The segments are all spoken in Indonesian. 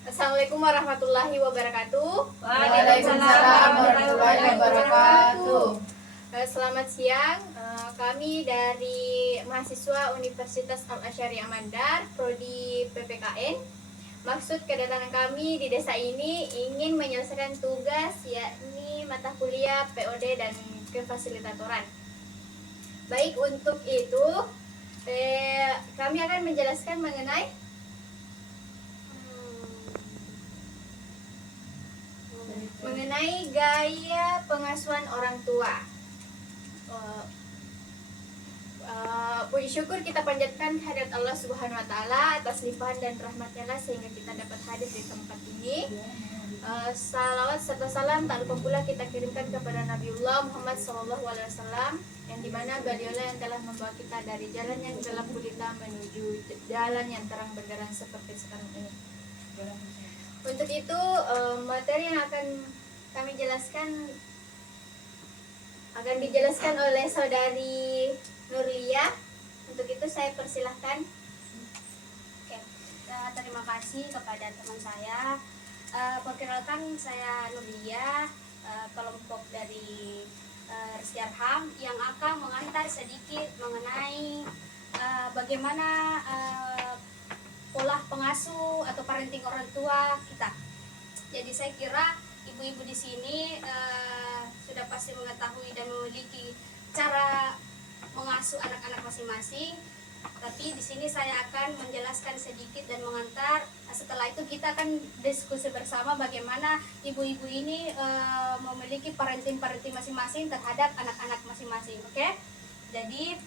Assalamualaikum warahmatullahi wabarakatuh. Waalaikumsalam warahmatullahi wabarakatuh. Selamat siang. Kami dari mahasiswa Universitas Al-Asyariah Mandar, Prodi PPKN. Maksud kedatangan kami di desa ini ingin menyelesaikan tugas, yakni mata kuliah POD dan kefasilitatoran. Baik, untuk itu kami akan menjelaskan mengenai gaya pengasuhan orang tua. Puji syukur kita panjatkan kehadirat Allah Subhanahu wa taala atas limpahan dan rahmatnya lah sehingga kita dapat hadir di tempat ini. Salawat serta salam tak lupa pula kita kirimkan kepada Nabiullah Muhammad SAW, yang dimana beliaulah yang telah membawa kita dari jalan yang gelap gulita menuju jalan yang terang benderang seperti sekarang ini. Untuk itu materi yang akan kami jelaskan akan dijelaskan oleh saudari Nurlia. Untuk itu saya persilahkan. Oke, terima kasih kepada teman saya. Perkenalkan, saya Nurlia, kelompok dari Rizky Arham yang akan mengantar sedikit mengenai bagaimana pola pengasuh atau parenting orang tua kita. Jadi saya kira ibu-ibu di sini sudah pasti mengetahui dan memiliki cara mengasuh anak-anak masing-masing. Tapi di sini saya akan menjelaskan sedikit dan mengantar. Setelah itu kita akan diskusi bersama bagaimana ibu-ibu ini memiliki parenting masing-masing terhadap anak-anak masing-masing. Oke? Jadi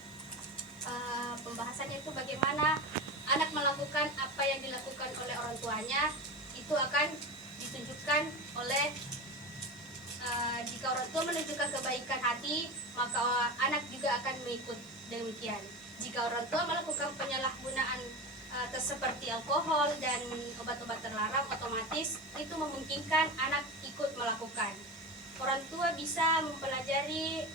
pembahasannya itu bagaimana anak melakukan apa yang dilakukan oleh orang tuanya, itu akan ditunjukkan oleh jika orang tua menunjukkan kebaikan hati, maka anak juga akan mengikut demikian. Jika orang tua melakukan penyalahgunaan seperti alkohol dan obat-obat terlarang, otomatis itu memungkinkan anak ikut melakukan. Orang tua bisa mempelajari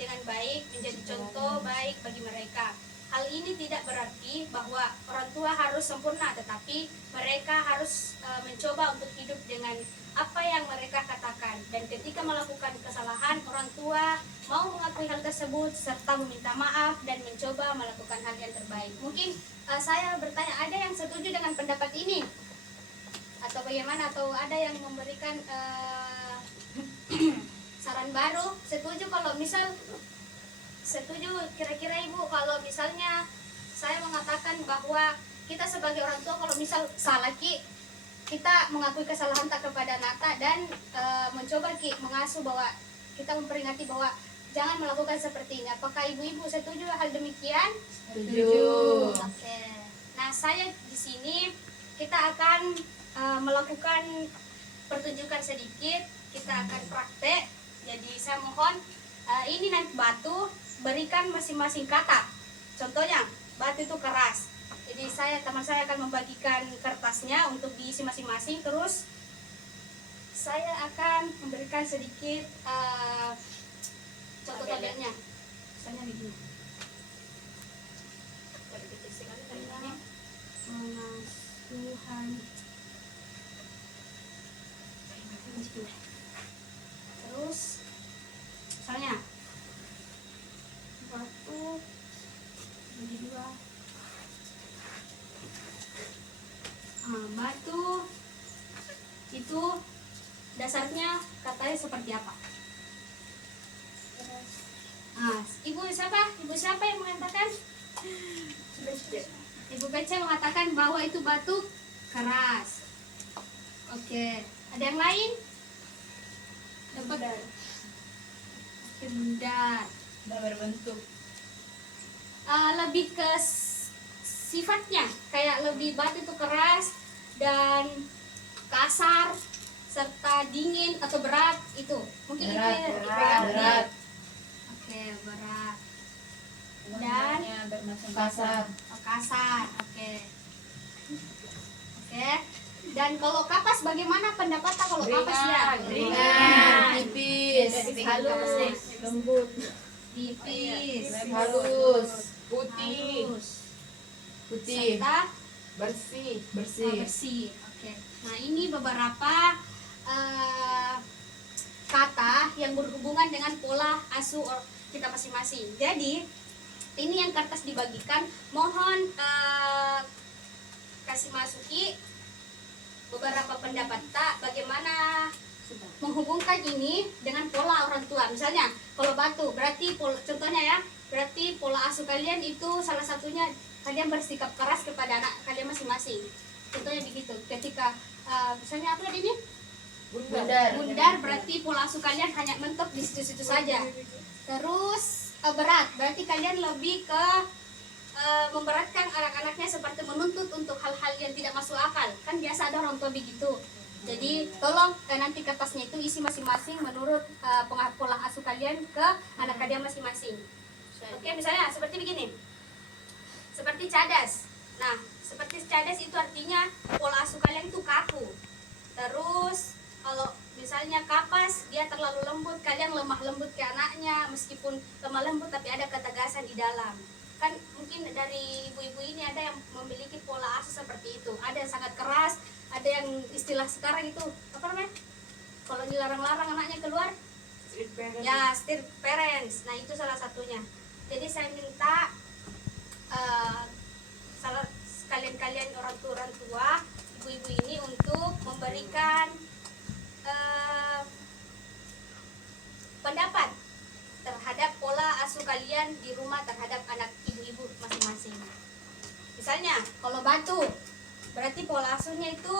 dengan baik, menjadi contoh baik bagi mereka. Hal ini tidak berarti bahwa orang tua harus sempurna, tetapi mereka harus mencoba untuk hidup dengan apa yang mereka katakan. Dan ketika melakukan kesalahan, orang tua mau mengakui hal tersebut serta meminta maaf dan mencoba melakukan hal yang terbaik. Mungkin saya bertanya, ada yang setuju dengan pendapat ini? Atau bagaimana? Atau ada yang memberikan saran baru? Setuju kalau misal setuju kira-kira ibu kalau misalnya saya mengatakan bahwa kita sebagai orang tua kalau misal salah kita mengakui kesalahan tak kepada Nata dan mencoba mengasuh bahwa kita memperingati bahwa jangan melakukan seperti ini. Apakah ibu-ibu setuju hal demikian? Setuju. Oke. Nah, saya di sini kita akan melakukan pertunjukan sedikit. Kita akan praktek. Jadi saya mohon ini nanti batu berikan masing-masing kata. Contohnya batu itu keras. Jadi teman saya akan membagikan kertasnya untuk diisi masing-masing. Terus saya akan memberikan sedikit contoh tabelnya. Misalnya begini. Pengasuhan. Terus misalnya batu bagi dua. Batu itu dasarnya katanya seperti apa? Ibu siapa yang mengatakan? Ibu Bece mengatakan bahwa itu batu keras. Oke, ada yang lain? Kendar. Tidak berbentuk. Lebih ke sifatnya, kayak lebih batu itu keras dan kasar serta dingin atau berat itu. Mungkin berat. Oke, berat. Dan kasar. Kasar. Oke. Dan kalau kapas bagaimana pendapatnya kalau kapas ya? Ringan, tipis, halus, lembut, tipis, halus, putih, halus, putih, serta bersih, bersih. Oke. Nah, ini beberapa kata yang berhubungan dengan pola asuh kita masing-masing. Jadi, ini yang kertas dibagikan. Mohon kasih masuki beberapa pendapat tak bagaimana menghubungkan ini dengan pola orang tua. Misalnya, kalau batu berarti contohnya ya, berarti pola asuh kalian itu salah satunya kalian bersikap keras kepada anak kalian masing-masing. Contohnya begitu. Ketika misalnya apa tadi ini? Bundar berarti pola asuh kalian hanya mentok di situ-situ saja. Terus berat berarti kalian lebih ke memberatkan anak-anaknya seperti menuntut untuk hal-hal yang tidak masuk akal. Kan biasa ada orang tua begitu. Jadi tolong nanti kertasnya itu isi masing-masing menurut pola asuh kalian ke anak kalian masing-masing. Oke, misalnya seperti begini. Seperti cadas. Nah, seperti cadas itu artinya pola asuh kalian itu kaku. Terus kalau misalnya kapas, dia terlalu lembut, kalian lemah lembut ke anaknya, meskipun lemah lembut tapi ada ketegasan di dalam. Kan mungkin dari ibu-ibu ini ada yang memiliki pola asuh seperti itu. Ada yang sangat keras, ada yang istilah sekarang itu apa namanya? Kalau dilarang-larang anaknya keluar, ya strict parents. Nah, itu salah satunya. Jadi saya minta kalian orang tua, ibu-ibu ini untuk memberikan pendapat terhadap pola asuh kalian di rumah terhadap anak ibu-ibu masing-masing. Misalnya, kalau batu, berarti pola asuhnya itu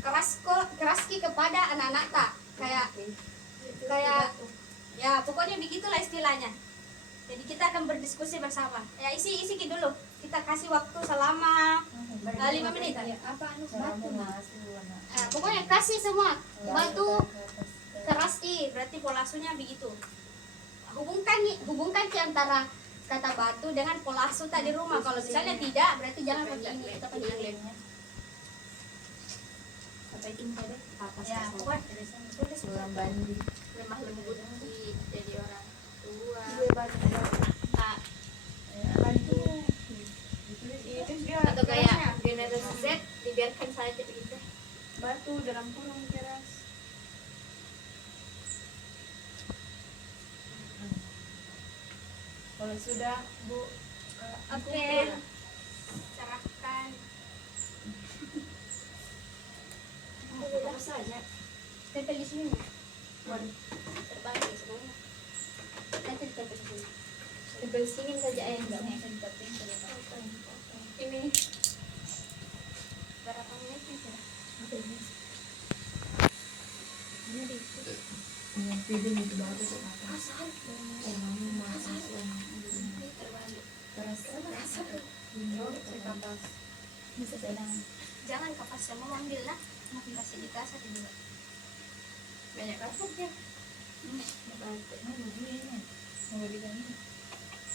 keras kepada anak-anak tak kayak ya pokoknya begitulah istilahnya. Jadi kita akan berdiskusi bersama. Ya isi dulu. Kita kasih waktu selama 5 menit. Apa batu? Pokoknya kasih semua batu keras berarti pola asuhnya begitu. Hubungkan di antara kata batu dengan pola asuh tak di rumah. Kalau misalnya tidak, berarti jangan pakai ini. Kita pakai yang lainnya. Apa itu tadi? Ya, pokoknya tulis Ulang bandi. lemah lembut jadi orang tua. Atau kayak generasi Z dibiarkan saja begitu. Batu dalam kurung keras. Kalau sudah, Bu. Oke. Serahkan. Apa saja? Tempel di sini. Waduh, terbalik semuanya. Nanti ditempel di sini. Tempel sini saja yang ini Berapa menit nih sudah? Yang pilih itu batu apa? terbalik. Keras. Kapas. Bisa sedang. Jangan kapas sama ambil lah. Kasih di kasar juga. Banyak kasut ya. Mau belikan ini.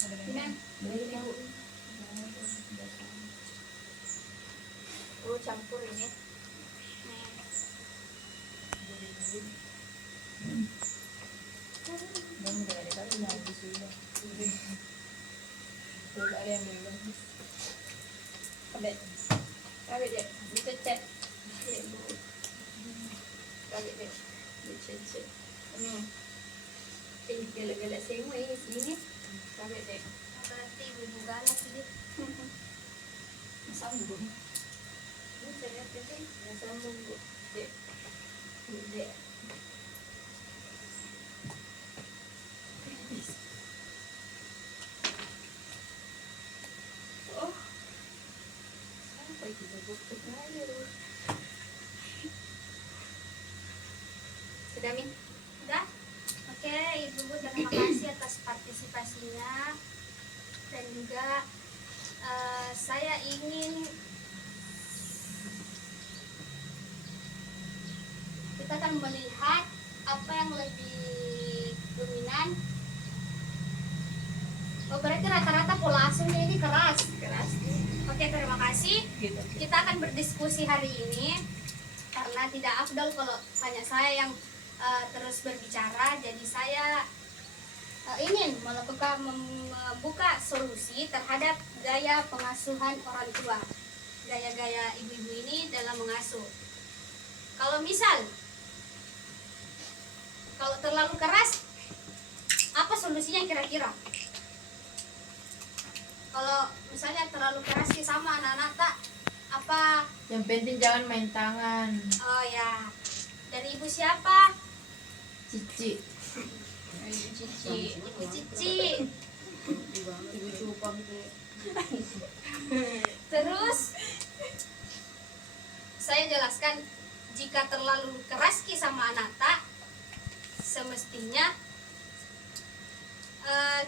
Ini Beli tahu. Oh, campur ini. Dan tidak ada kali yang habis sudah. Tidak ada yang belum. Kabeh deh, dicecet. Iya, Bu. Kabeh deh, dicecet. Ini gala-gala semua ini sini. Kabeh deh. berarti ibu galak ini. Sambung. Ini saya lihat ini, yang sambung Bu. Dek. Dek. Oh. Sampai kita bukti air. Sudah, Min? Udah? Oke, Ibu terima kasih atas partisipasinya. Dan juga saya ingin kita akan melihat apa yang lebih dominan. Oh, berarti rata-rata pola asuhnya ini keras. Keras. Oke, terima kasih. Kita akan berdiskusi hari ini karena tidak afdal kalau hanya saya yang terus berbicara. Jadi saya ingin membuka solusi terhadap gaya pengasuhan orang tua. gaya-gaya ibu-ibu ini dalam mengasuh. Kalau misal kalau terlalu keras, apa solusinya kira-kira? Kalau misalnya terlalu keras sih sama anak-anak tak apa? Yang penting jangan main tangan. Oh ya, dari ibu siapa? Cici. Cici. Ibu Cici. Ibu cupang tuh. Terus saya jelaskan, jika terlalu keras ki sama anak tak, semestinya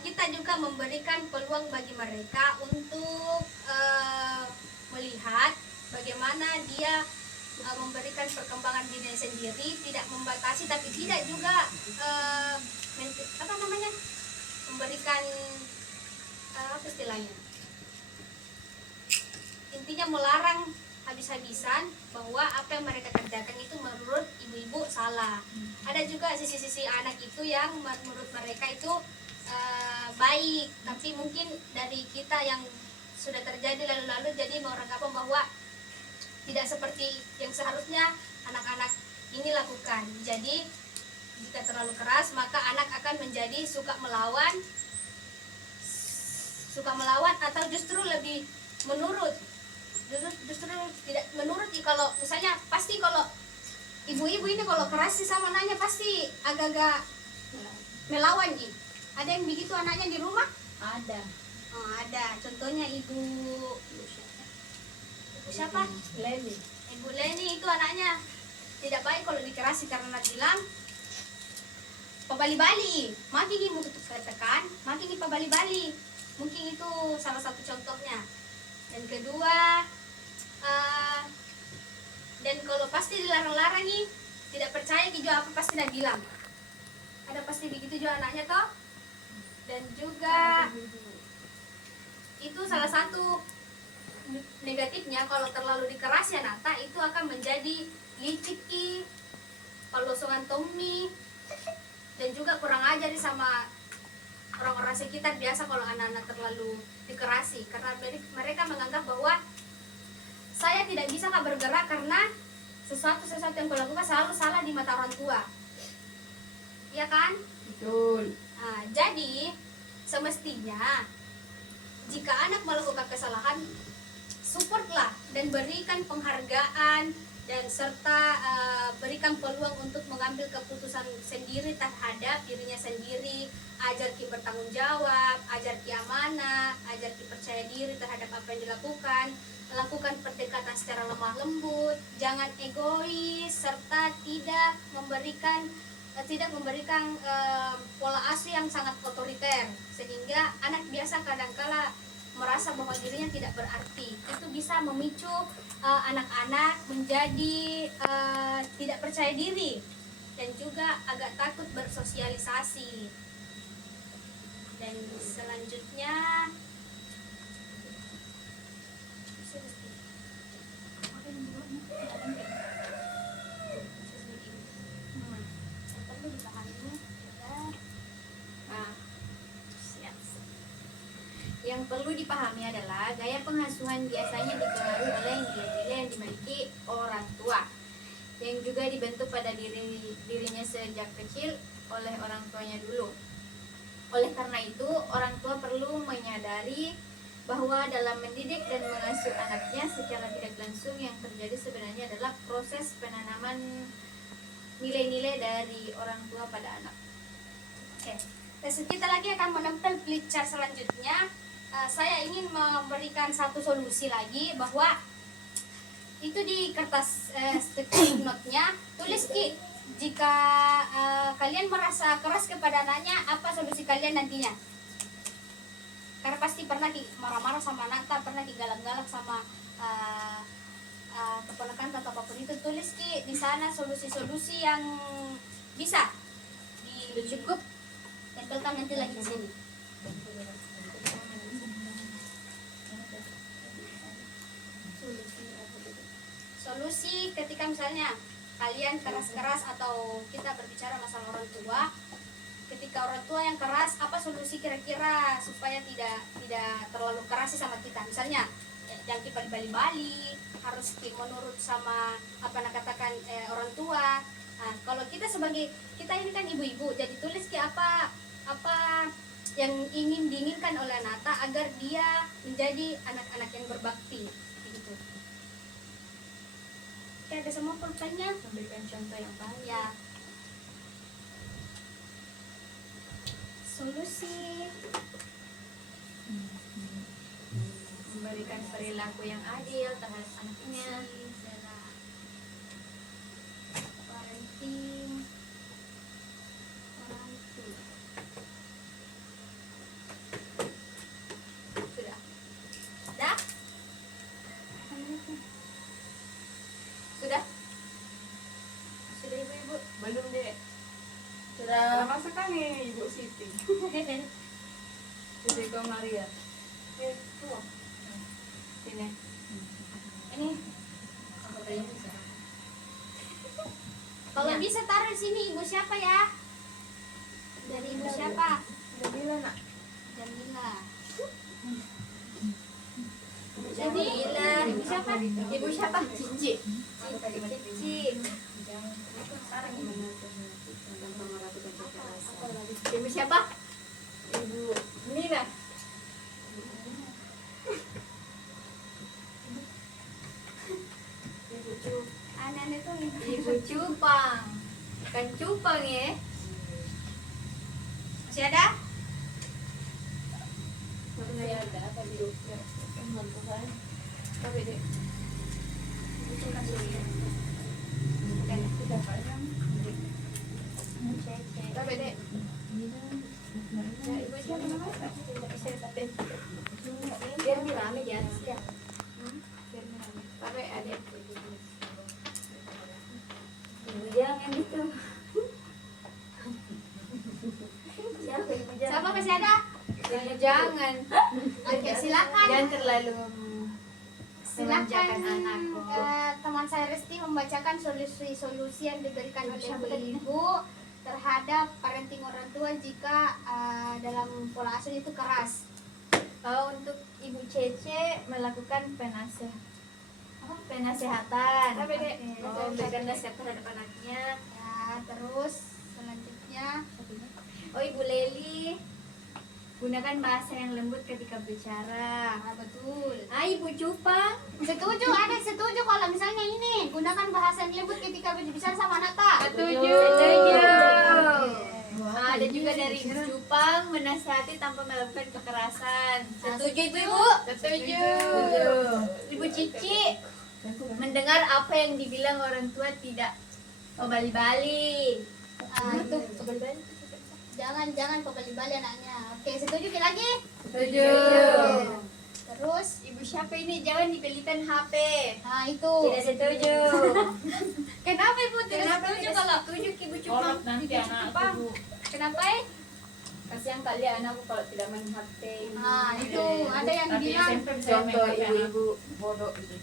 kita juga memberikan peluang bagi mereka untuk melihat bagaimana dia memberikan perkembangan dirinya sendiri, tidak membatasi tapi tidak juga memberikan apa istilahnya, intinya melarang habis-habisan bahwa apa yang mereka kerjakan itu menurut ibu-ibu salah. Ada juga sisi-sisi anak itu yang menurut mereka itu baik, tapi mungkin dari kita yang sudah terjadi lalu-lalu jadi menganggap bahwa tidak seperti yang seharusnya anak-anak ini lakukan. Jadi jika terlalu keras maka anak akan menjadi suka melawan atau justru lebih menurut, justru tidak menurut. Kalau misalnya pasti kalau ibu-ibu ini kalau keras sih sama anaknya pasti agak-agak melawan nih. Ada yang begitu anaknya di rumah? Ada. Oh, ada. Contohnya ibu siapa? Leni. Ibu Leni itu anaknya tidak baik kalau dikerasi karena bilang pabali-bali, makin ibu tekan, makin ibu pabali-bali. Mungkin itu salah satu contohnya. Dan kedua, dan kalau pasti dilarang-larang nih, tidak percaya juga apa pasti dah bilang. Ada pasti begitu juga anaknya toh. Dan juga itu salah satu negatifnya kalau terlalu dikerasi Nata itu akan menjadi licik, palosongan Tommy, dan juga kurang ajar sama orang-orang sekitar. Biasa kalau anak-anak terlalu dikerasi karena mereka menganggap bahwa saya tidak bisa bergerak karena sesuatu yang kulakukan selalu salah di mata orang tua, iya kan? Betul. Nah, jadi semestinya jika anak melakukan kesalahan, supportlah dan berikan penghargaan dan serta berikan peluang untuk mengambil keputusan sendiri terhadap dirinya sendiri. Ajar ki bertanggung jawab, ajar ki amanah, ajar ki percaya diri terhadap apa yang dilakukan. Lakukan pendekatan secara lemah lembut, jangan egois, serta tidak memberikan pola asuh yang sangat otoriter sehingga anak biasa kadangkala merasa bahwa dirinya tidak berarti. Itu bisa memicu anak-anak menjadi tidak percaya diri dan juga agak takut bersosialisasi. Dan selanjutnya yang perlu dipahami adalah gaya pengasuhan biasanya dipengaruhi oleh nilai-nilai yang dimiliki orang tua yang juga dibentuk pada dirinya sejak kecil oleh orang tuanya dulu. Oleh karena itu, orang tua perlu menyadari bahwa dalam mendidik dan mengasuh anaknya secara tidak langsung yang terjadi sebenarnya adalah proses penanaman nilai-nilai dari orang tua pada anak. Oke. Kita lagi akan menempel flip chart selanjutnya. Saya ingin memberikan satu solusi lagi bahwa itu di kertas sticky note-nya tulis ki jika kalian merasa keras kepada anaknya, apa solusi kalian nantinya? Karena pasti pernah ki marah-marah sama anak, pernah ki galak-galak sama keponakan atau apapun itu, tulis ki di sana solusi-solusi yang bisa cukup tempelkan nanti lagi di sini. Solusi ketika misalnya kalian keras-keras atau kita berbicara masalah orang tua, ketika orang tua yang keras, apa solusi kira-kira supaya tidak terlalu keras sama kita? Misalnya jangan bali-bali, harus menurut sama apa nak katakan orang tua. Nah, kalau kita sebagai kita ini kan ibu-ibu, jadi tulis ke apa yang ingin diinginkan oleh Nata agar dia menjadi anak-anak yang berbakti begitu. Oke, ada semua pulpennya? Memberikan contoh yang baik. Ya. Solusi Memberikan perilaku yang adil terhadap anaknya. parenting orang tua. Sudah. Dah? Sudah? Sudah ibu-ibu? Belum deh. Sudah. Lama sekali Ibu Siti. Siti kau Maria. Tuh. Sini. Ini kalau bisa taruh di sini ibu siapa ya? Dari ibu siapa? Jamila nak. Jamila. Jamila. Ibu siapa? Ibu siapa? Cici. Cici. Ibu siapa? Ibu Nina. Ibu Cupang. Anak itu Ibu Cupang. Kan Cupang ya? masih ada? Masih ada tadi. Tapi deh. Itu kan dulu ya. Bukan kita payang. Tapi deh. Ya, ibu siapa namanya? Biar rame ya. Ya. Biar rame. Tapi ada. Jangan gitu. Siapa ibu jangan? Siapa masih ada? Ibu jangan. Oke, silakan. Jangan terlalu Silakan memanjakan anakku. Teman saya Resti membacakan solusi-solusi yang diberikan oleh ibu-ibu terhadap parenting orang tua jika dalam pola asuh itu keras. Untuk Ibu Cece melakukan penasehatan. Memberikan nasihat terhadap anaknya. Ya, terus selanjutnya Ibu Leli gunakan bahasa yang lembut ketika bicara. betul. Ibu Cupang Setuju, ada setuju kalau misalnya ini gunakan bahasa yang lembut ketika berbicara sama anak tak? setuju. Ada juga dari Ibu Cupang menasihati tanpa melakukan kekerasan. Setuju Ibu? Setuju. Ibu Cici mendengar apa yang dibilang orang tua tidak bali-bali. Itu jangan bali anaknya. Oke, setuju Ki lagi? Setuju. Terus Ibu siapa ini? Jangan dibelikan HP. nah itu. Tidak setuju. Kenapa Ibu tidak Kenapa setuju tidak kalau setuju Ibu Cupang? Orang nanti anakku. kenapa ya? Kasihan kali anakku kalau tidak main HP. Nah, itu ada yang Tapi bilang SMP bisa main HP ibu-ibu bodoh gitu.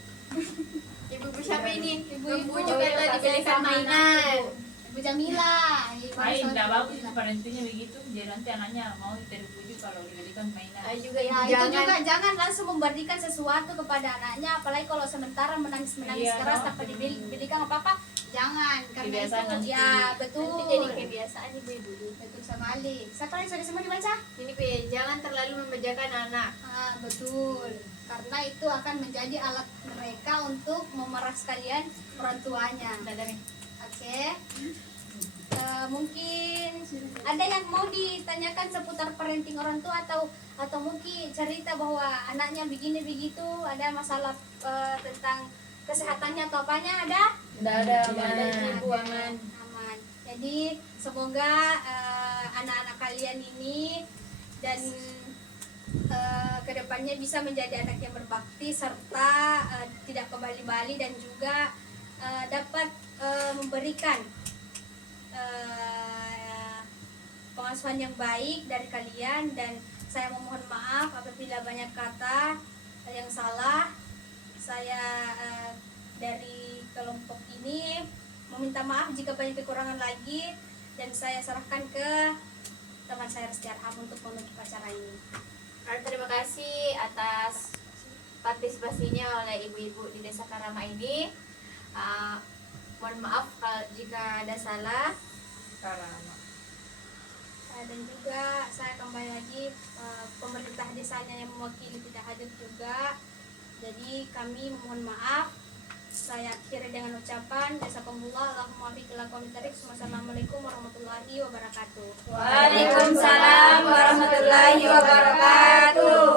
Ibu siapa ini? Ibu-ibu Ibu juga telah dibelikan mainan. Ibu Jamila. Main tidak bagus itu parentingnya begitu. Jadi nanti anaknya mau terpuji kalau diberikan mainan. Juga Ya, Ibu itu jangan. juga jangan langsung memberikan sesuatu kepada anaknya, apalagi kalau sementara menangis Iya, keras no. tanpa diberikan apa-apa. Jangan, karena Kebiasaan itu nanti. ya betul. Nanti jadi kebiasaan ibu-ibu. Betul sekali. Siapa yang sudah semua dibaca? Ini Pe, jangan terlalu membejakan anak. Betul. Karena itu akan menjadi alat mereka untuk memeras kalian orang tuanya. Oke. Mungkin ada yang mau ditanyakan seputar parenting orang tua atau mungkin cerita bahwa anaknya begini begitu, ada masalah tentang kesehatannya atau apanya ada? Tidak ada. Tidak ada. Ibu aman. Aman. Jadi semoga anak-anak kalian ini dan kedepannya bisa menjadi anak yang berbakti serta tidak kembali-bali dan juga dapat memberikan pengasuhan yang baik dari kalian. Dan saya memohon maaf apabila banyak kata yang salah. Saya dari kelompok ini meminta maaf jika banyak kekurangan lagi, dan saya serahkan ke teman saya Resti Arham untuk menutup acara ini. Terima kasih atas partisipasinya oleh ibu-ibu di Desa Karama ini. Mohon maaf jika ada salah. Karama. Dan juga saya kembali lagi, pemerintah desanya yang mewakili tidak hadir juga, jadi kami mohon maaf. Saya akhiri dengan ucapan jazakumullah, Allahumma biqil aqwamit thariq. Wassalamualaikum warahmatullahi wabarakatuh. Waalaikumsalam warahmatullahi wabarakatuh.